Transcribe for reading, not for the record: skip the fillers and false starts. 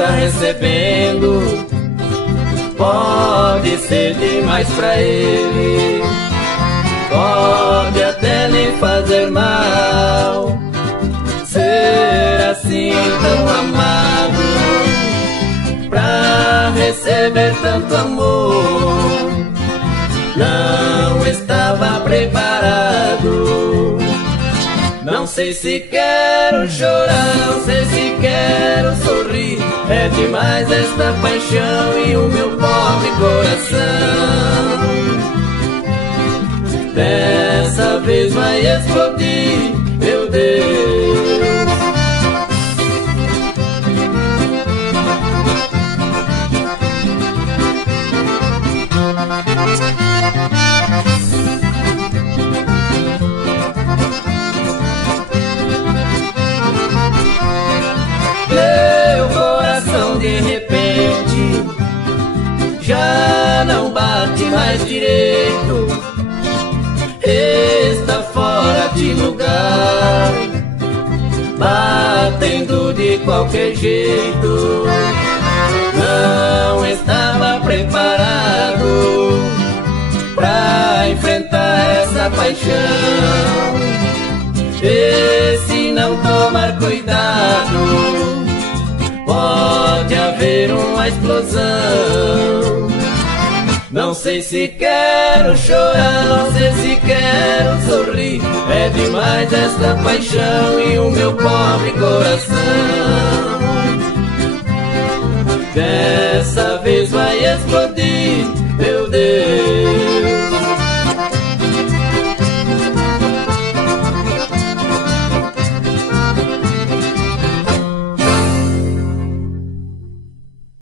está recebendo pode ser demais pra ele, pode até lhe fazer mal. Ser assim tão amado, pra receber tanto amor, não estava preparado. Não sei se quero chorar, não sei se quero sorrir. É demais esta paixão e o meu pobre coração. Dessa vez vai explodir, meu Deus. Meu coração de repente já não bate mais direito, está fora de lugar, batendo de qualquer jeito. Não estava preparado pra enfrentar essa paixão, e se não tomar cuidado, pode haver uma explosão. Não sei se quero chorar, não sei se quero sorrir. É demais esta paixão e o meu pobre coração. Dessa vez vai explodir.